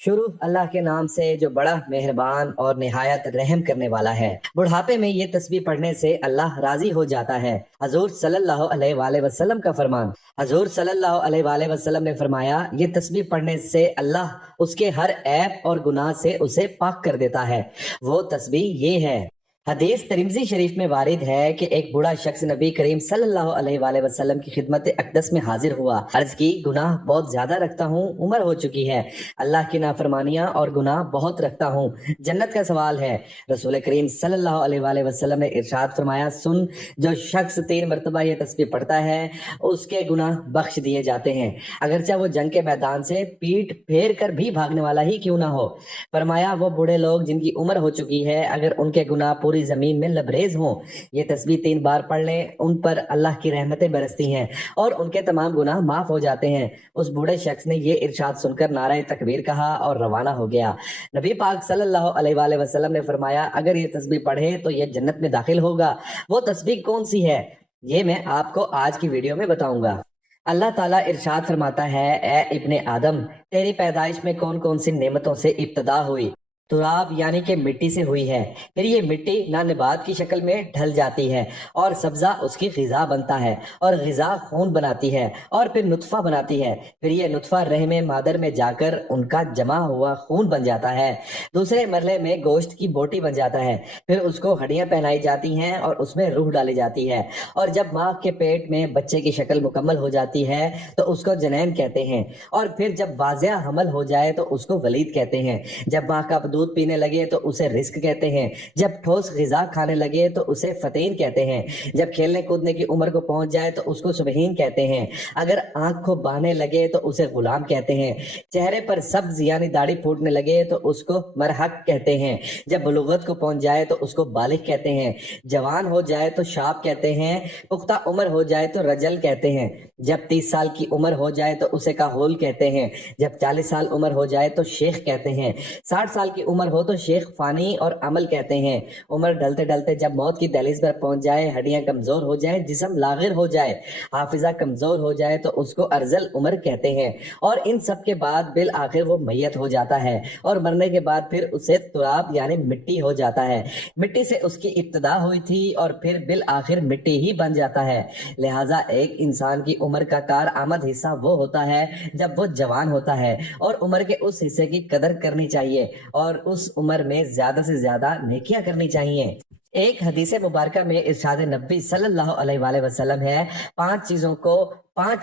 شروع اللہ کے نام سے جو بڑا مہربان اور نہایت رحم کرنے والا ہے۔ بڑھاپے میں یہ تسبیح پڑھنے سے اللہ راضی ہو جاتا ہے۔ حضور صلی اللہ علیہ وآلہ وسلم کا فرمان۔ حضور صلی اللہ علیہ وآلہ وسلم نے فرمایا، یہ تسبیح پڑھنے سے اللہ اس کے ہر عیب اور گناہ سے اسے پاک کر دیتا ہے۔ وہ تسبیح یہ ہے۔ حدیث ترمذی شریف میں وارد ہے کہ ایک بوڑھا شخص نبی کریم صلی اللہ علیہ وآلہ وسلم کی خدمت اقدس میں حاضر ہوا۔ عرض کی، گناہ بہت زیادہ رکھتا ہوں، عمر ہو چکی ہے، اللہ کی نافرمانیاں اور گناہ بہت رکھتا ہوں، جنت کا سوال ہے۔ رسول کریم صلی اللہ علیہ وآلہ وسلم نے ارشاد فرمایا، سن، جو شخص 3 مرتبہ یہ تسبیح پڑھتا ہے اس کے گناہ بخش دیے جاتے ہیں، اگرچہ وہ جنگ کے میدان سے پیٹ پھیر کر بھی بھاگنے والا ہی کیوں نہ ہو۔ فرمایا، وہ بوڑھے لوگ جن کی عمر ہو چکی ہے، اگر ان کے گناہ پوری زمین میں لبریز ہوں، یہ تسبیح 3 بار پڑھ لیں، ان پر اللہ کی رحمتیں برستی ہیں اور ان کے تمام گناہ معاف ہو جاتے ہیں۔ اس بوڑھے شخص نے یہ ارشاد سن کر نعرہ تکبیر کہا اور روانہ ہو گیا۔ نبی پاک صلی اللہ علیہ وآلہ وسلم نے فرمایا، اگر یہ تسبیح پڑھے تو یہ جنت میں داخل ہوگا۔ وہ تسبیح کون سی ہے، یہ میں آپ کو آج کی ویڈیو میں بتاؤں گا۔ اللہ تعالیٰ ارشاد فرماتا ہے، اے ابن آدم، تیری پیدائش میں کون کون سی نعمتوں سے ابتدا ہوئی؟ تراب یعنی کہ مٹی سے ہوئی ہے، پھر یہ مٹی نہ نبات کی شکل میں ڈھل جاتی ہے اور سبزہ اس کی غذا بنتا ہے اور غذا خون بناتی ہے اور پھر نطفہ بناتی ہے، پھر یہ نطفہ رحم مادر میں جا کر ان کا جمع ہوا خون بن جاتا ہے، دوسرے مرحلے میں گوشت کی بوٹی بن جاتا ہے، پھر اس کو ہڈیاں پہنائی جاتی ہیں اور اس میں روح ڈالی جاتی ہے، اور جب ماں کے پیٹ میں بچے کی شکل مکمل ہو جاتی ہے تو اس کو جنین کہتے ہیں، اور پھر جب واضح حمل ہو جائے تو اس کو ولید کہتے ہیں، جب ماں کا دودھ پینے لگے تو اسے رزق کہتے ہیں، جب ٹھوس غذا کھانے لگے تو اسے فطین کہتے ہیں، جب کھیلنے کودنے کی عمر کو پہنچ جائے تو اس کو سبحین کہتے ہیں، اگر آنکھ کو بانے لگے تو اسے غلام کہتے ہیں، چہرے پر سبز یعنی داڑھی پھوٹنے لگے تو اس کو مرحق کہتے ہیں، جب بلوغت کو پہنچ جائے تو اس کو بالغ کہتے ہیں، جوان ہو جائے تو شاب کہتے ہیں، پختہ عمر ہو جائے تو رجل کہتے ہیں، جب 30 سال کی عمر ہو جائے تو اسے کاہول کہتے ہیں، جب 40 سال عمر ہو جائے تو شیخ کہتے ہیں، 60 سال کی عمر ہو تو شیخ فانی اور عمل کہتے ہیں، عمر ڈلتے ڈلتے جب موت کی دہلیز پر پہنچ جائے، ہڈیاں کمزور ہو جائیں، جسم لاغر ہو جائے، حافظہ کمزور ہو جائے تو اس کو ارذل عمر کہتے ہیں، اور ان سب کے بعد بالآخر وہ میت ہو جاتا ہے اور مرنے کے بعد پھر اسے تراب یعنی مٹی ہو جاتا ہے، مٹی سے اس کی ابتدا ہوئی تھی اور پھر بالآخر مٹی ہی بن جاتا ہے۔ لہٰذا ایک انسان کی عمر کا کارآمد حصہ وہ ہوتا ہے جب وہ جوان ہوتا ہے، اور عمر کے اس حصے کی قدر کرنی چاہیے اور اس عمر میں زیادہ سے زیادہ نیکیاں کرنی چاہیے۔ ایک حدیث مبارکہ میں ارشاد نبی صلی اللہ علیہ وآلہ وسلم ہے، 5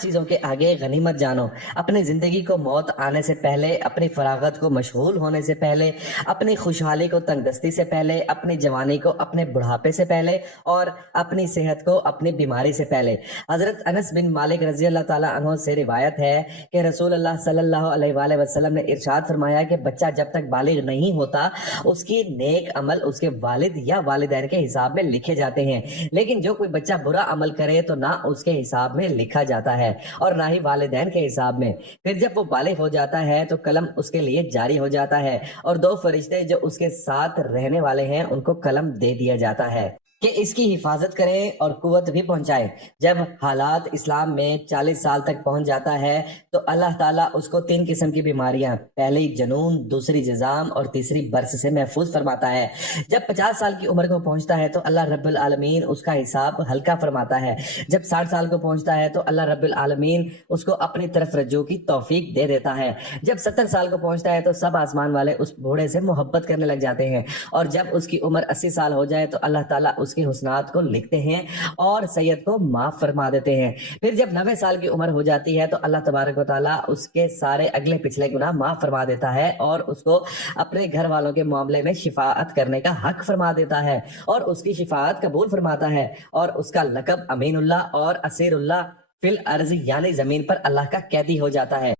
چیزوں کے آگے غنیمت جانو، اپنی زندگی کو موت آنے سے پہلے، اپنی فراغت کو مشغول ہونے سے پہلے، اپنی خوشحالی کو تنگ دستی سے پہلے، اپنی جوانی کو اپنے بڑھاپے سے پہلے، اور اپنی صحت کو اپنی بیماری سے پہلے۔ حضرت انس بن مالک رضی اللہ تعالیٰ عنہ سے روایت ہے کہ رسول اللہ صلی اللہ علیہ وآلہ وسلم نے ارشاد فرمایا کہ بچہ جب تک بالغ نہیں ہوتا اس کی نیک عمل اس کے والد یا والدین کے حساب میں لکھے جاتے ہیں، لیکن جو کوئی بچہ برا عمل کرے تو نہ اس کے حساب میں لکھا جاتا ہے اور نہ ہی والدین کے حساب میں۔ پھر جب وہ بالغ ہو جاتا ہے تو قلم اس کے لیے جاری ہو جاتا ہے اور 2 فرشتے جو اس کے ساتھ رہنے والے ہیں ان کو قلم دے دیا جاتا ہے کہ اس کی حفاظت کریں اور قوت بھی پہنچائیں۔ جب حالات اسلام میں 40 سال تک پہنچ جاتا ہے تو اللہ تعالیٰ اس کو 3 قسم کی بیماریاں، پہلی جنون، دوسری جزام اور تیسری برس سے محفوظ فرماتا ہے۔ جب 50 سال کی عمر کو پہنچتا ہے تو اللہ رب العالمین اس کا حساب ہلکا فرماتا ہے۔ جب 60 سال کو پہنچتا ہے تو اللہ رب العالمین اس کو اپنی طرف رجوع کی توفیق دے دیتا ہے۔ جب 70 سال کو پہنچتا ہے تو سب آسمان والے اس بوڑھے سے محبت کرنے لگ جاتے ہیں، اور جب اس کی عمر 80 سال ہو جائے تو اللہ تعالیٰ اس کے حسنات کو لکھتے ہیں اور سید کو معاف فرما دیتے ہیں۔ پھر جب 90 سال کی عمر ہو جاتی ہے تو اللہ تبارک و تعالیٰ اس کے سارے اگلے پچھلے گناہ معاف فرما دیتا ہے اور اس کو اپنے گھر والوں کے معاملے میں شفاعت کرنے کا حق فرما دیتا ہے اور اس کی شفاعت قبول فرماتا ہے، اور اس کا لقب امین اللہ اور اسیر اللہ فی الارض یعنی زمین پر اللہ کا قیدی ہو جاتا ہے،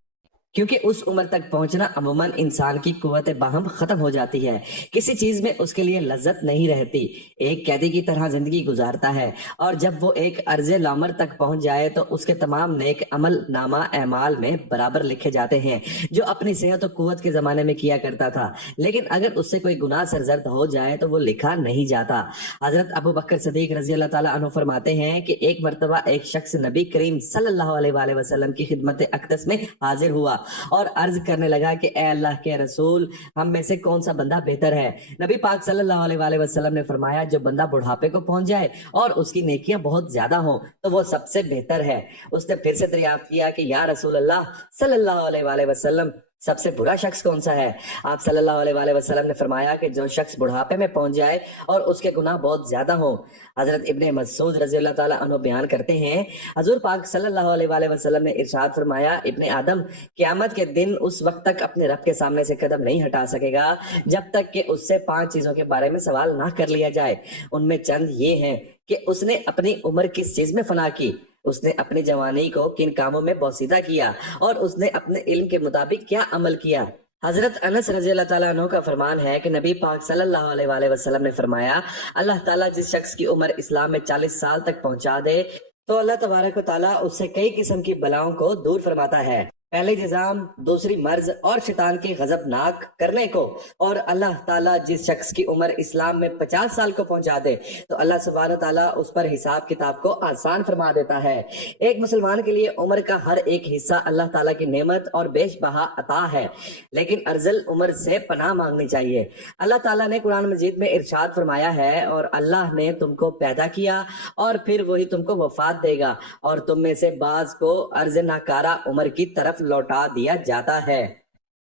کیونکہ اس عمر تک پہنچنا عموماً انسان کی قوت باہم ختم ہو جاتی ہے، کسی چیز میں اس کے لیے لذت نہیں رہتی، ایک قیدی کی طرح زندگی گزارتا ہے، اور جب وہ ایک عرض لامر تک پہنچ جائے تو اس کے تمام نیک عمل نامہ اعمال میں برابر لکھے جاتے ہیں جو اپنی صحت و قوت کے زمانے میں کیا کرتا تھا، لیکن اگر اس سے کوئی گناہ سرزد ہو جائے تو وہ لکھا نہیں جاتا۔ حضرت ابو بکر صدیق رضی اللہ تعالیٰ عنہ فرماتے ہیں کہ ایک مرتبہ ایک شخص نبی کریم صلی اللہ علیہ وآلہ وسلم کی خدمت اقدس میں حاضر ہوا اور عرض کرنے لگا کہ اے اللہ کے رسول، ہم میں سے کون سا بندہ بہتر ہے؟ نبی پاک صلی اللہ علیہ وآلہ وسلم نے فرمایا جو بندہ بڑھاپے کو پہنچ جائے اور اس کی نیکیاں بہت زیادہ ہوں تو وہ سب سے بہتر ہے۔ اس نے پھر سے دریافت کیا کہ یا رسول اللہ صلی اللہ علیہ وآلہ وسلم، سب سے برا شخص کون سا ہے؟ آپ صلی اللہ علیہ وآلہ وسلم نے فرمایا کہ جو شخص بڑھاپے میں پہنچ جائے اور اس کے گناہ بہت زیادہ ہوں۔ حضرت ابن مسعود رضی اللہ تعالیٰ عنہ بیان کرتے ہیں، حضور پاک صلی اللہ علیہ وآلہ وسلم نے ارشاد فرمایا، ابن آدم قیامت کے دن اس وقت تک اپنے رب کے سامنے سے قدم نہیں ہٹا سکے گا جب تک کہ اس سے 5 چیزوں کے بارے میں سوال نہ کر لیا جائے۔ ان میں چند یہ ہیں کہ اس نے اپنی عمر کس چیز میں فنا کی، اس نے اپنی جوانی کو کن کاموں میں بوسیدہ کیا، اور اس نے اپنے علم کے مطابق کیا عمل کیا۔ حضرت انس رضی اللہ تعالیٰ عنہ کا فرمان ہے کہ نبی پاک صلی اللہ علیہ وآلہ وسلم نے فرمایا، اللہ تعالیٰ جس شخص کی عمر اسلام میں 40 سال تک پہنچا دے تو اللہ تبارک و تعالیٰ اس سے کئی قسم کی بلاؤں کو دور فرماتا ہے۔ پہلی جزام، دوسری مرض اور شیطان کی غضبناک کرنے کو، اور اللہ تعالیٰ جس شخص کی عمر اسلام میں 50 سال کو پہنچا دے تو اللہ سبحانہ تعالیٰ اس پر حساب کتاب کو آسان فرما دیتا ہے۔ ایک مسلمان کے لیے عمر کا ہر ایک حصہ اللہ تعالیٰ کی نعمت اور بیش بہا عطا ہے، لیکن ارذل عمر سے پناہ مانگنی چاہیے۔ اللہ تعالیٰ نے قرآن مجید میں ارشاد فرمایا ہے، اور اللہ نے تم کو پیدا کیا اور پھر وہی تم کو وفات دے گا، اور تم میں سے بعض کو عرض ناکارہ عمر کی طرف لوٹا دیا جاتا ہے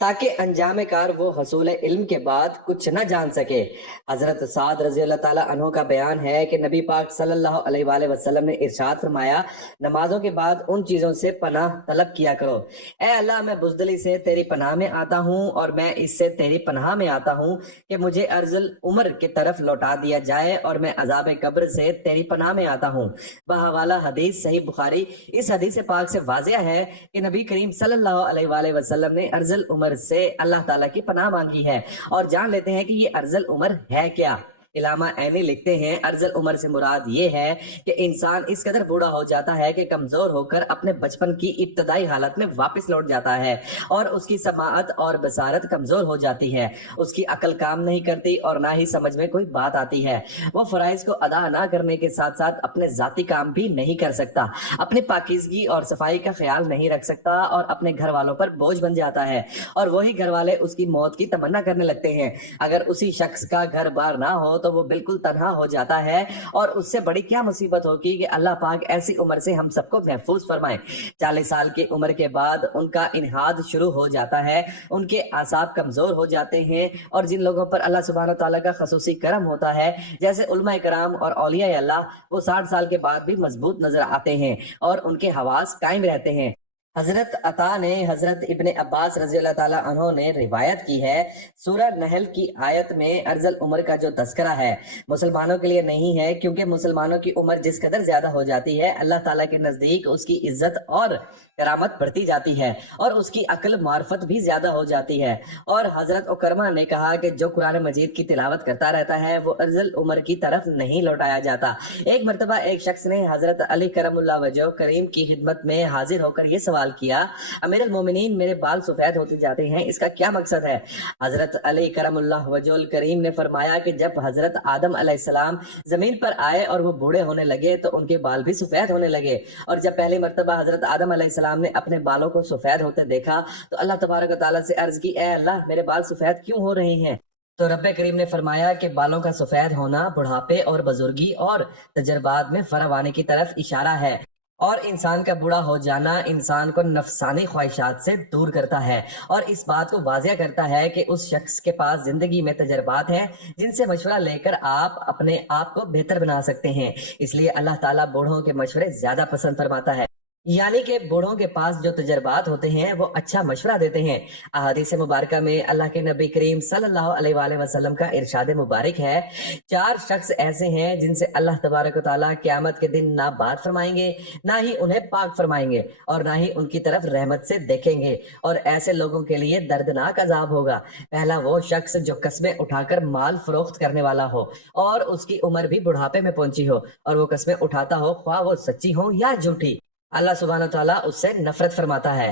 تاکہ انجام کار وہ حصول علم کے بعد کچھ نہ جان سکے۔ حضرت سعد رضی اللہ تعالیٰ عنہ کا بیان ہے کہ نبی پاک صلی اللہ علیہ وآلہ وسلم نے ارشاد فرمایا، نمازوں کے بعد ان چیزوں سے پناہ طلب کیا کرو۔ اے اللہ، میں بزدلی سے تیری پناہ میں آتا ہوں، اور میں اس سے تیری پناہ میں آتا ہوں کہ مجھے ارذل عمر کی طرف لوٹا دیا جائے، اور میں عذاب قبر سے تیری پناہ میں آتا ہوں۔ بحوالہ حدیث صحیح بخاری۔ اس حدیث پاک سے واضح ہے کہ نبی کریم صلی اللہ علیہ وآلہ وسلم نے ارذل عمر سے اللہ تعالیٰ کی پناہ مانگی ہے، اور جان لیتے ہیں کہ یہ ارذل عمر ہے کیا۔ علامہ عینی لکھتے ہیں، ارذل عمر سے مراد یہ ہے کہ انسان اس قدر بوڑھا ہو جاتا ہے کہ کمزور ہو کر اپنے بچپن کی ابتدائی حالت میں واپس لوٹ جاتا ہے، اور اس کی سماعت اور بصارت کمزور ہو جاتی ہے، اس کی عقل کام نہیں کرتی اور نہ ہی سمجھ میں کوئی بات آتی ہے۔ وہ فرائض کو ادا نہ کرنے کے ساتھ ساتھ اپنے ذاتی کام بھی نہیں کر سکتا، اپنی پاکیزگی اور صفائی کا خیال نہیں رکھ سکتا، اور اپنے گھر والوں پر بوجھ بن جاتا ہے، اور وہی گھر والے اس کی موت کی تمنا کرنے لگتے ہیں۔ اگر اسی شخص کا گھر بار نہ ہو تو وہ بالکل تنہا ہو جاتا ہے، اور اس سے بڑی کیا مصیبت ہوگی کہ اللہ پاک ایسی عمر سے ہم سب کو محفوظ فرمائے۔ 40 سال کی عمر کے بعد ان کا انہاد شروع ہو جاتا ہے، ان کے اعصاب کمزور ہو جاتے ہیں، اور جن لوگوں پر اللہ سبحانہ تعالیٰ کا خصوصی کرم ہوتا ہے جیسے علماء کرام اور اولیاء اللہ، وہ 60 سال کے بعد بھی مضبوط نظر آتے ہیں اور ان کے حواس قائم رہتے ہیں۔ حضرت عطا نے حضرت ابن عباس رضی اللہ تعالیٰ عنہ نے روایت کی ہے، سورہ نحل کی آیت میں ارذل عمر کا جو تذکرہ ہے مسلمانوں کے لیے نہیں ہے، کیونکہ مسلمانوں کی عمر جس قدر زیادہ ہو جاتی ہے اللہ تعالیٰ کے نزدیک اس کی عزت اور کرامت بڑھتی جاتی ہے، اور اس کی عقل معرفت بھی زیادہ ہو جاتی ہے۔ اور حضرت اکرمہ نے کہا کہ جو قرآن مجید کی تلاوت کرتا رہتا ہے وہ ارذل عمر کی طرف نہیں لوٹایا جاتا۔ ایک مرتبہ ایک شخص نے حضرت علی کرم اللہ وجہ کریم کی خدمت میں حاضر ہو کر یہ سوال کیا، امیر المومنین، میرے بال سفید ہوتے جاتے ہیں، اس کا کیا مقصد ہے؟ حضرت علی کرم اللہ وجہ کریم نے فرمایا کہ جب حضرت آدم علیہ السلام زمین پر آئے اور وہ بوڑھے ہونے لگے تو ان کے بال بھی سفید ہونے لگے، اور جب پہلی مرتبہ حضرت آدم علیہ السلام نے اپنے بالوں کو سفید ہوتے دیکھا تو اللہ تبارک و تعالیٰ سے عرض کی، اے اللہ، میرے بال سفید کیوں ہو رہے ہیں؟ تو رب کریم نے فرمایا کہ بالوں کا سفید ہونا بڑھاپے اور بزرگی اور تجربات میں فرق آنے کی طرف اشارہ ہے، اور انسان کا بوڑھا ہو جانا انسان کو نفسانی خواہشات سے دور کرتا ہے، اور اس بات کو واضح کرتا ہے کہ اس شخص کے پاس زندگی میں تجربات ہیں جن سے مشورہ لے کر آپ اپنے آپ کو بہتر بنا سکتے ہیں۔ اس لیے اللہ تعالیٰ بوڑھوں کے مشورے زیادہ پسند فرماتا ہے، یعنی کہ بوڑھوں کے پاس جو تجربات ہوتے ہیں وہ اچھا مشورہ دیتے ہیں۔ احادیث مبارکہ میں اللہ کے نبی کریم صلی اللہ علیہ وآلہ وسلم کا ارشاد مبارک ہے، 4 شخص ایسے ہیں جن سے اللہ تبارک و تعالیٰ قیامت کے دن نہ بات فرمائیں گے، نہ ہی انہیں پاک فرمائیں گے، اور نہ ہی ان کی طرف رحمت سے دیکھیں گے، اور ایسے لوگوں کے لیے دردناک عذاب ہوگا۔ پہلا وہ شخص جو قسمیں اٹھا کر مال فروخت کرنے والا ہو اور اس کی عمر بھی بڑھاپے میں پہنچی ہو، اور وہ قسمیں اٹھاتا ہو خواہ وہ سچی ہو یا جھوٹی، اللہ سبحانہ تعالیٰ اس سے نفرت فرماتا ہے۔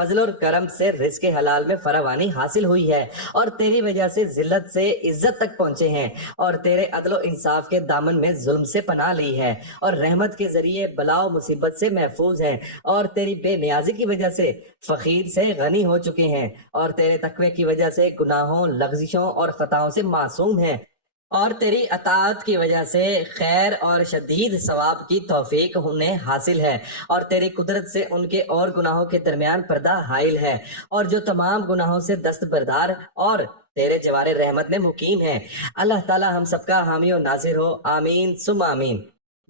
فضل اور کرم سے رزق حلال میں فراوانی حاصل ہوئی ہے اور تیری وجہ سے ذلت سے عزت تک پہنچے ہیں اور تیرے عدل و انصاف کے دامن میں ظلم سے پناہ لی ہے اور رحمت کے ذریعے بلا و مصیبت سے محفوظ ہیں اور تیری بے نیازی کی وجہ سے فقیر سے غنی ہو چکے ہیں اور تیرے تقوی کی وجہ سے گناہوں لغزشوں اور خطاؤں سے معصوم ہیں اور تیری اطاعت کی وجہ سے خیر اور شدید ثواب کی توفیق انہیں حاصل ہے اور تیری قدرت سے ان کے اور گناہوں کے درمیان پردہ حائل ہے اور جو تمام گناہوں سے دستبردار اور تیرے جوار رحمت میں مقیم ہے۔ اللہ تعالی ہم سب کا حامی و ناصر ہو، آمین ثم آمین۔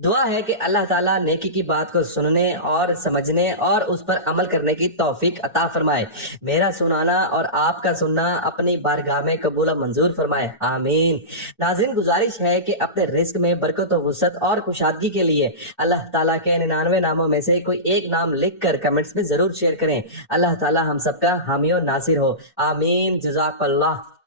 دعا ہے کہ اللہ تعالیٰ نیکی کی بات کو سننے اور سمجھنے اور اس پر عمل کرنے کی توفیق عطا فرمائے۔ میرا سنانا اور آپ کا سننا اپنی بارگاہ میں قبول و منظور فرمائے، آمین۔ ناظرین، گزارش ہے کہ اپنے رزق میں برکت و وسعت اور کشادگی کے لیے اللہ تعالیٰ کے 99 ناموں میں سے کوئی ایک نام لکھ کر کمنٹس میں ضرور شیئر کریں۔ اللہ تعالیٰ ہم سب کا حامی و ناصر ہو، آمین۔ جزاک اللہ۔